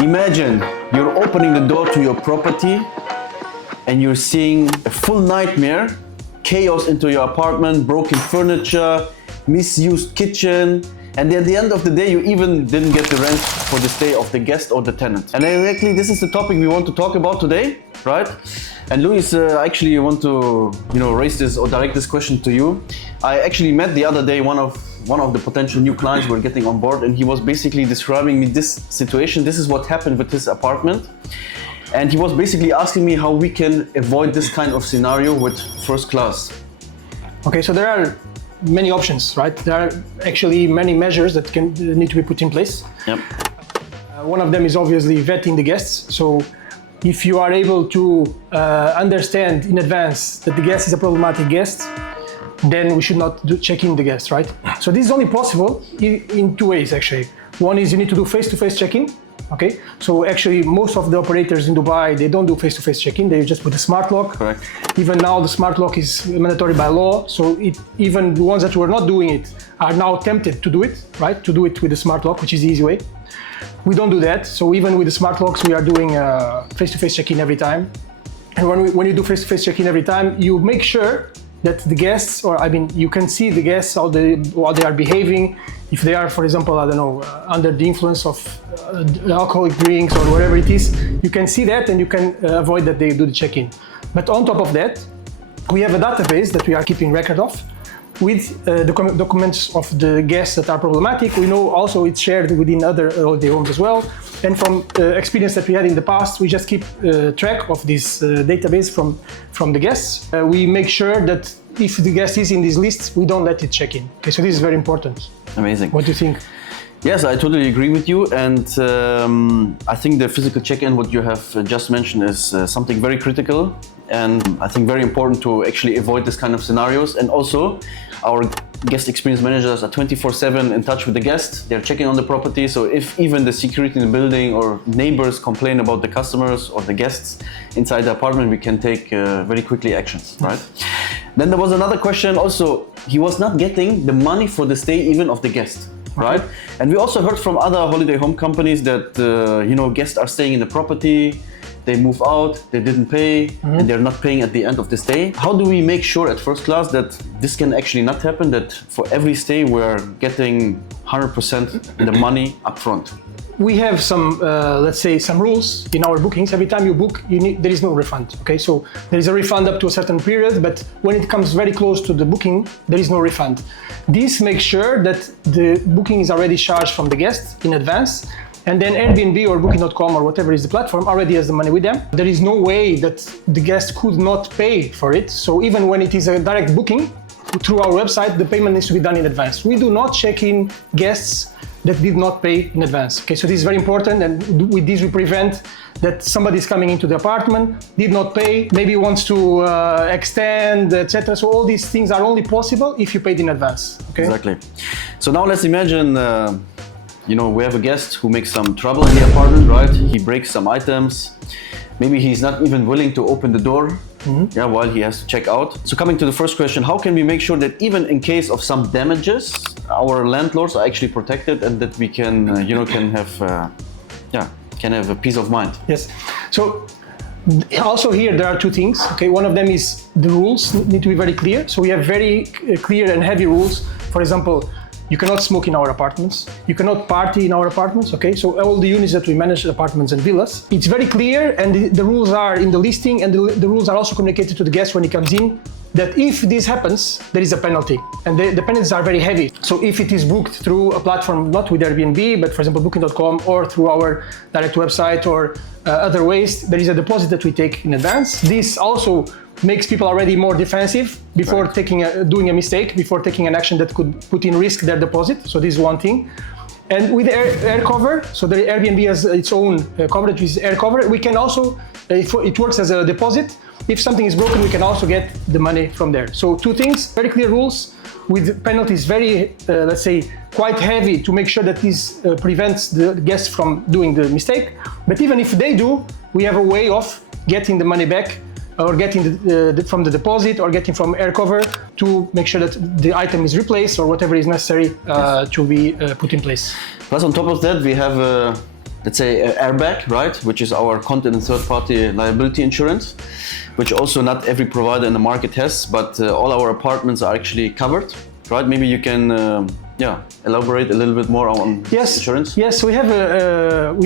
Imagine you're opening the door to your property and you're seeing a full nightmare, chaos into your apartment, broken furniture, misused kitchen, and at the end of the day you even didn't get the rent for the stay of the guest or the tenant. And exactly this is the topic we want to talk about today, right? And Luis, actually I want to raise this or direct this question to you. I actually met the other day one of the potential new clients we're getting on board, and he was basically describing me this situation. This is what happened with his apartment. And he was basically asking me how we can avoid this kind of scenario with first class. Okay, so there are many options, right? There are actually many measures that need to be put in place. Yep. One of them is obviously vetting the guests. So if you are able to understand in advance that the guest is a problematic guest, then we should not check in the guest, right? So this is only possible in two ways, actually. One is you need to do face-to-face check-in. Okay, so actually most of the operators in Dubai, they don't do face-to-face check-in, they just put a smart lock. Correct. Even now the smart lock is mandatory by law, so even the ones that were not doing it are now tempted to do it, right? To do it with the smart lock, which is the easy way. We don't do that, so even with the smart locks we are doing face-to-face check-in every time. And when you do face-to-face check-in every time, you make sure that the guests, you can see the guests, how they are behaving. If they are, for example, under the influence of alcoholic drinks or whatever it is, you can see that and you can avoid that they do the check-in. But on top of that, we have a database that we are keeping record of with the documents of the guests that are problematic. We know also it's shared within other holiday homes as well. And from experience that we had in the past, we just keep track of this database from the guests. We make sure that if the guest is in this list, we don't let it check in. Okay, so this is very important. Amazing. What do you think? Yes, I totally agree with you, and I think the physical check-in, what you have just mentioned, is something very critical, and I think very important to actually avoid this kind of scenarios. And also, our guest experience managers are 24/7 in touch with the guest. They're checking on the property, so if even the security in the building or neighbors complain about the customers or the guests inside the apartment, we can take very quickly actions, right? Then there was another question also. He was not getting the money for the stay even of the guest. Right? And we also heard from other holiday home companies that guests are staying in the property, they move out, they didn't pay, and they're not paying at the end of the stay. How do we make sure at first class that this can actually not happen, that for every stay we're getting 100% the money upfront? We have some, let's say, some rules in our bookings. Every time you book, there is no refund. Okay, so there is a refund up to a certain period, but when it comes very close to the booking, there is no refund. This makes sure that the booking is already charged from the guest in advance, and then Airbnb or Booking.com or whatever is the platform already has the money with them. There is no way that the guest could not pay for it. So even when it is a direct booking through our website, the payment needs to be done in advance. We do not check in guests that did not pay in advance. Okay, so this is very important, and with this we prevent that somebody is coming into the apartment, did not pay, maybe wants to extend, etc. So all these things are only possible if you paid in advance. Okay? Exactly. So now let's imagine, we have a guest who makes some trouble in the apartment, right? He breaks some items. Maybe he's not even willing to open the door while he has to check out. So coming to the first question, how can we make sure that even in case of some damages, our landlords are actually protected and that we can, can have a peace of mind? Yes. So also here there are two things. Okay, one of them is the rules need to be very clear. So we have very clear and heavy rules. For example, you cannot smoke in our apartments. You cannot party in our apartments, okay? So all the units that we manage, apartments and villas, it's very clear, and the rules are in the listing, and the rules are also communicated to the guest when he comes in, that if this happens, there is a penalty. And the penalties are very heavy. So if it is booked through a platform, not with Airbnb, but for example, Booking.com or through our direct website or other ways, there is a deposit that we take in advance. This also makes people already more defensive before doing a mistake, before taking an action that could put in risk their deposit. So this is one thing. And with air cover, so the Airbnb has its own coverage with air cover. We can also, it works as a deposit. If something is broken, we can also get the money from there. So two things, very clear rules with penalties very, let's say, quite heavy to make sure that this prevents the guests from doing the mistake. But even if they do, we have a way of getting the money back or getting from the deposit, or getting from air cover to make sure that the item is replaced or whatever is necessary to be put in place. Plus, on top of that, we have let's say an airbag, right, which is our content and third-party liability insurance, which also not every provider in the market has, but all our apartments are actually covered, right? Maybe you can elaborate a little bit more on insurance. Yes, so we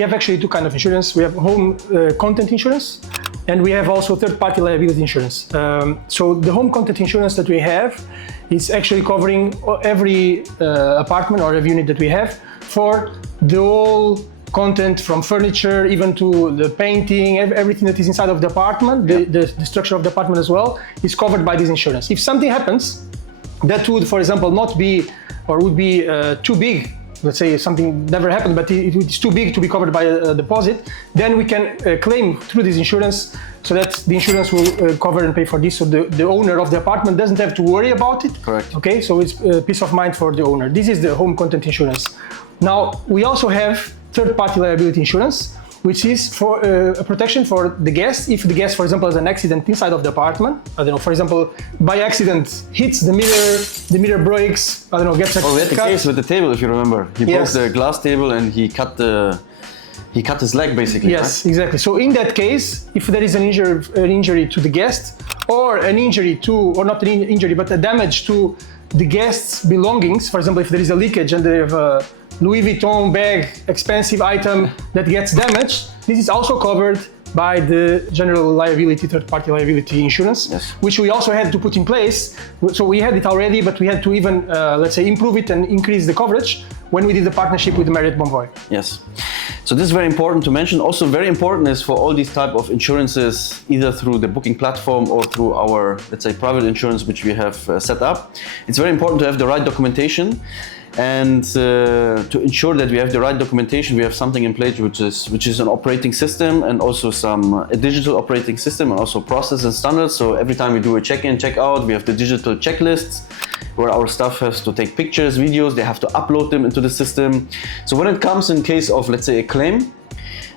have actually two kinds of insurance. We have home content insurance, and we have also third-party liability insurance. So the home content insurance that we have is actually covering every apartment or every unit that we have for the whole content, from furniture even to the painting, everything that is inside of the apartment, the structure of the apartment as well, is covered by this insurance. If something happens that would, for example, not be or would be too big, let's say something never happened, but it's too big to be covered by a deposit, then we can claim through this insurance, so that the insurance will cover and pay for this, so the owner of the apartment doesn't have to worry about it. Correct. Okay, so it's peace of mind for the owner. This is the home content insurance. Now, we also have third-party liability insurance, which is for a protection for the guest. If the guest, for example, has an accident inside of the apartment, I don't know, for example, by accident hits the mirror breaks, I don't know, gets a we had the case with the table, if you remember. He broke the glass table and he cut his leg, basically. Yes, right? exactly. So in that case, if there is an injury to the guest, or an injury to, or not an injury, but a damage to the guest's belongings, for example, if there is a leakage and they have a Louis Vuitton bag, expensive item that gets damaged, this is also covered by the general liability, third-party liability insurance, which we also had to put in place. So we had it already, but we had to even, let's say, improve it and increase the coverage when we did the partnership with the Marriott Bonvoy. Yes. So this is very important to mention. Also very important is for all these type of insurances, either through the booking platform or through our, let's say, private insurance, which we have set up. It's very important to have the right documentation. And to ensure that we have the right documentation, we have something in place which is an operating system, and also a digital operating system, and also process and standards. So every time we do a check-in, check-out, we have the digital checklists where our staff has to take pictures, videos, they have to upload them into the system. So when it comes in case of, let's say, a claim,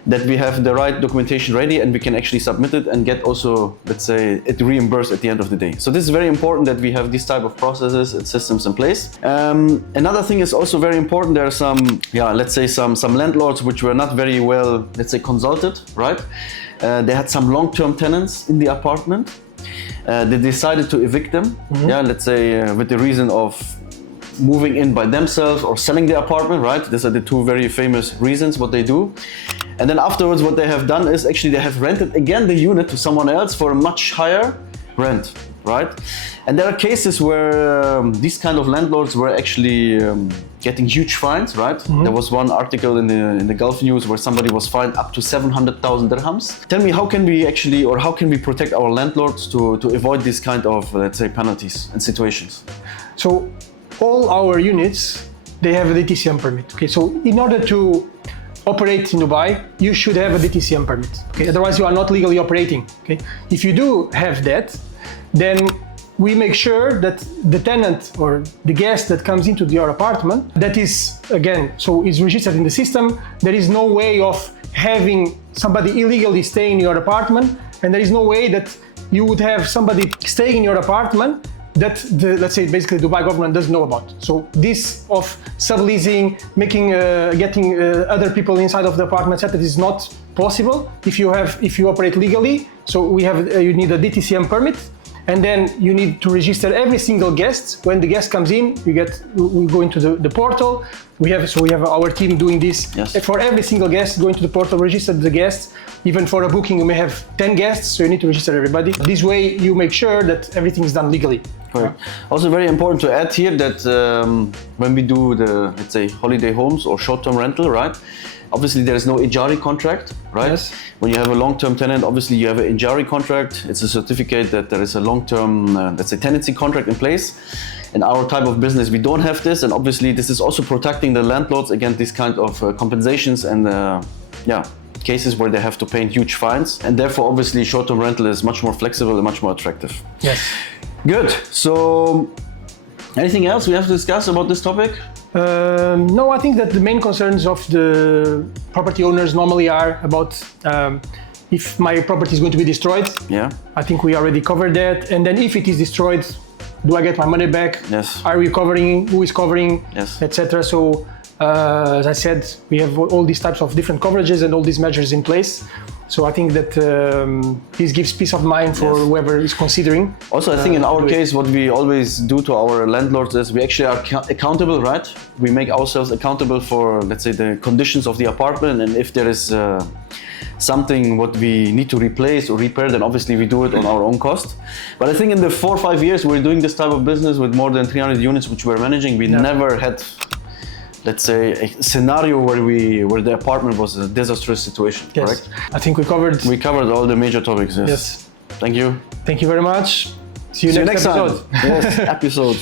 that we have the right documentation ready and we can actually submit it and get also, let's say, it reimbursed at the end of the day. So this is very important that we have these type of processes and systems in place. Another thing is also very important. There are some, let's say some landlords which were not very well, let's say, consulted, right? They had some long-term tenants in the apartment. They decided to evict them, let's say with the reason of moving in by themselves or selling the apartment, right? These are the two very famous reasons what they do. And then afterwards what they have done is actually they have rented again the unit to someone else for a much higher rent, right? And there are cases where these kind of landlords were actually getting huge fines, right? There was one article in the Gulf News where somebody was fined up to 700,000 dirhams. Tell me, how can we actually, or how can we protect our landlords to avoid these kind of, let's say, penalties and situations? So all our units, they have a DTCM permit. Okay, so in order to operate in Dubai, you should have a DTCM permit. Okay, otherwise you are not legally operating. Okay, if you do have that, then we make sure that the tenant or the guest that comes into your apartment, that is, again, so is registered in the system. There is no way of having somebody illegally stay in your apartment, and there is no way that you would have somebody staying in your apartment that let's say basically the Dubai government doesn't know about. So this of subleasing, getting other people inside of the apartment, that is not possible if you operate legally. So you need a DTCM permit, and then you need to register every single guest. When the guest comes in, we go into the portal. We have our team doing this for every single guest, going to the portal, register the guests. Even for a booking, you may have 10 guests, so you need to register everybody. This way, you make sure that everything is done legally. Correct. Also very important to add here that when we do the, let's say, holiday homes or short-term rental, right? Obviously, there is no Ijari contract, right? Yes. When you have a long-term tenant, obviously you have an Ijari contract. It's a certificate that there is a long-term, let's say, tenancy contract in place. In our type of business, we don't have this, and obviously this is also protecting the landlords against these kind of compensations and, cases where they have to pay huge fines. And therefore, obviously, short-term rental is much more flexible and much more attractive. Yes. Good. So, anything else we have to discuss about this topic? No, I think that the main concerns of the property owners normally are about if my property is going to be destroyed. Yeah. I think we already covered that. And then if it is destroyed, do I get my money back? Yes. Are we covering? Who is covering? Yes. Etc. So, as I said, we have all these types of different coverages and all these measures in place. So I think that this gives peace of mind for whoever is considering. Also, I think in our case, what we always do to our landlords is we actually are accountable, right? We make ourselves accountable for, let's say, the conditions of the apartment, and if there is something what we need to replace or repair, then obviously we do it on our own cost. But I think in the 4 or 5 years we're doing this type of business with more than 300 units which we're managing, we never had, let's say, a scenario where the apartment was a disastrous situation, correct? I think we covered all the major topics, yes. Yes. Thank you. Thank you very much. See you next time. episode. Yes, episode.